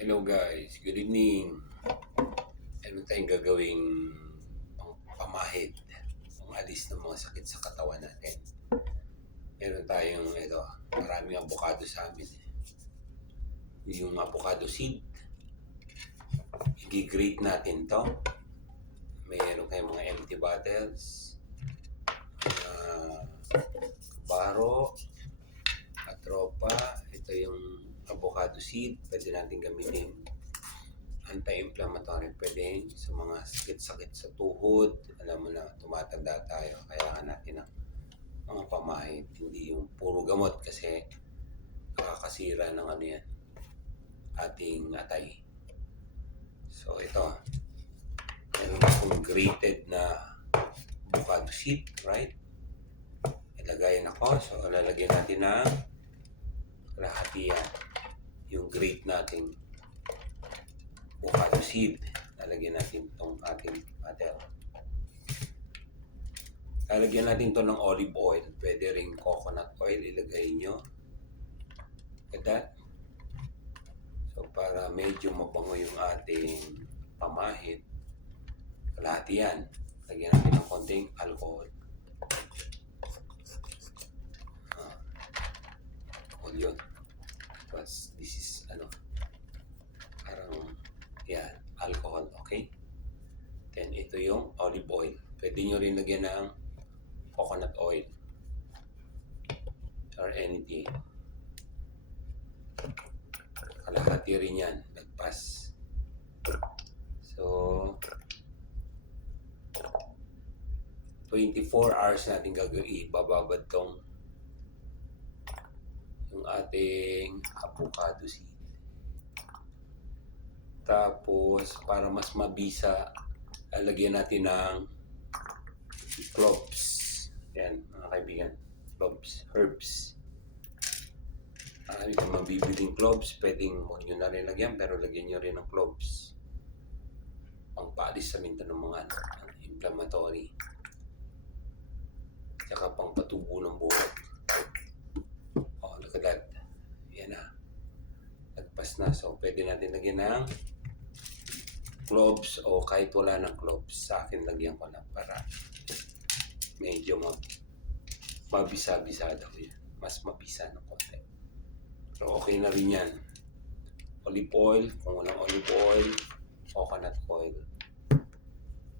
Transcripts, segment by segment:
Hello guys, good evening. Meron tayong gagawing pamahid, alis ng mga sakit sa katawan natin. Meron tayong maraming avocado sa amin. Yung avocado seed, i-grate natin to. Meron tayong mga empty bottles, baro, atropa. Ito yung avocado seed, pwede natin gamitin anti-inflammatory, pwede sa mga sakit-sakit sa tuhod. Alam mo na, tumatanda tayo, kailangan natin ng mga pamahid, hindi yung puro gamot kasi nakakasira ng yan, ating atay. So ito, meron akong grated na avocado seed, right? Ilagayin ako, so lalagyan natin ng kalahati yan, yung grate natin avocado seed. Lalagyan natin itong ating bottle. Lalagyan natin ito ng olive oil. Pwede rin coconut oil ilagay nyo. Like that. So para medyo mabango yung ating pamahid, kalahati yan. Lagyan natin ng konting alcohol. Alcohol yun. Plus this is parang yan, alcohol, okay? Then ito yung olive oil. Pwede nyo rin lagyan ng coconut oil or anything. Kalahati rin yan, nagpas. So 24 hours natin gagawin, bababad tong yung ating avocado seed. Tapos, para mas mabisa, lalagyan natin ng cloves. Yan, mga kaibigan. Cloves, herbs. Yung mabibiling cloves, pwedeng huwag nyo na rin lagyan, pero lagyan nyo rin ng cloves. Pangpaalis sa minta ng mga inflammatory. Tsaka pangpatubo ng buhok. Oh, look at that. Yan na. Nagpas na. So, pwede natin lagyan ng cloves o kahit wala ng cloves. Sa akin, lagyan ko na para medyo mabisa-bisa daw yan. Mas mabisa ng konti. Pero okay na rin yan. Olive oil, kung walang olive oil, coconut oil.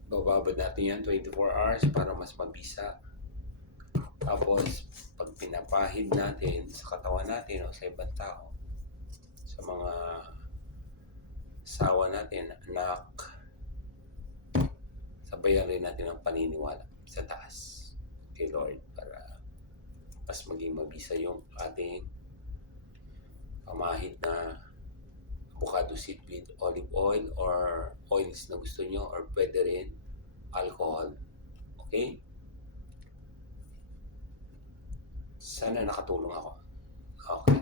Bababad natin yan 24 hours para mas mabisa. Tapos, pag pinapahid natin sa katawan natin o sa ibang tao, sa mga asawa natin, anak, sabayan rin natin ang paniniwala sa taas kay Lord para mas maging mabisa yung ating pamahid na avocado seed with olive oil or oils na gusto nyo, or pwede rin alcohol. Okay? Sana nakatulong ako. Okay.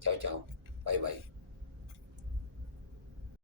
Ciao, ciao. Bye-bye.